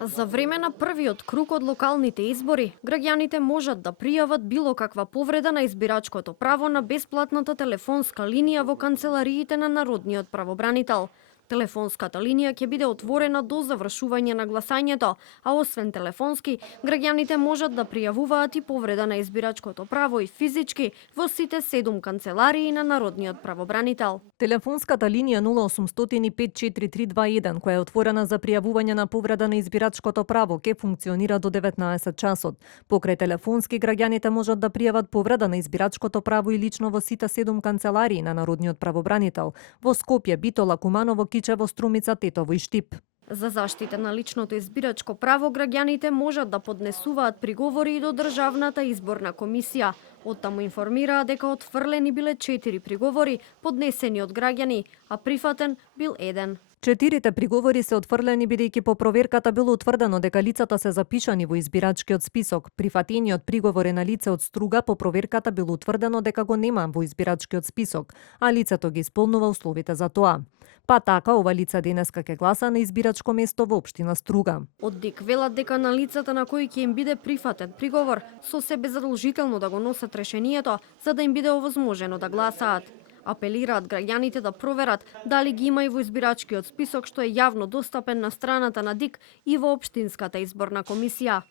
За време на првиот круг од локалните избори, граѓаните можат да пријават било каква повреда на избирачкото право на бесплатната телефонска линија во канцелариите на Народниот правобранител. Телефонската линија ќе биде отворена до завршување на гласањето, а освен телефонски, граѓаните можат да пријавуваат и повреда на избирачкото право и физички во сите 7 канцеларии на Народниот правобранител. Телефонската линија 0800 54321, која е отворена за пријавување на повреда на избирачкото право, ќе функционира до 19 часот. Покрај телефонски, граѓаните можат да пријават повреда на избирачкото право и лично во сите 7 канцеларии на Народниот правобранител во Скопје, Битола, Куманово, Кичево, Струмица, Тетово и Штип. За заштита на личното избирачко право, граѓаните можат да поднесуваат приговори и до Државната изборна комисија. Оттаму информираа дека отфрлени биле 4 приговори поднесени од граѓани, а прифатен бил 1. 4 приговори се отфрлени бидејќи по проверката било утврдено дека лицата се запишани во избирачкиот список. Прифатениот приговор е на лице од Струга, по проверката било утврдено дека го нема во избирачкиот список, а лицето ги исполнува условите за тоа. Па така, ова лице денеска ќе гласа на избирачко место во општина Струга. Од ДИК велат дека на лицата на кои ќе им биде прифатен приговор, со себе задолжително да го носат решението, за да им биде овозможено да гласаат. Апелираат граѓаните да проверат дали ги има и во избирачкиот список, што е јавно достапен на страната на ДИК и во општинската изборна комисија.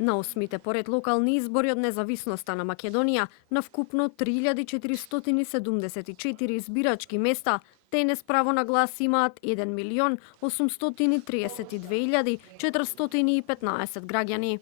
На 8-те поред локални избори од независноста на Македонија, на вкупно 3474 избирачки места, денес право на глас имаат 1.832.415 граѓани.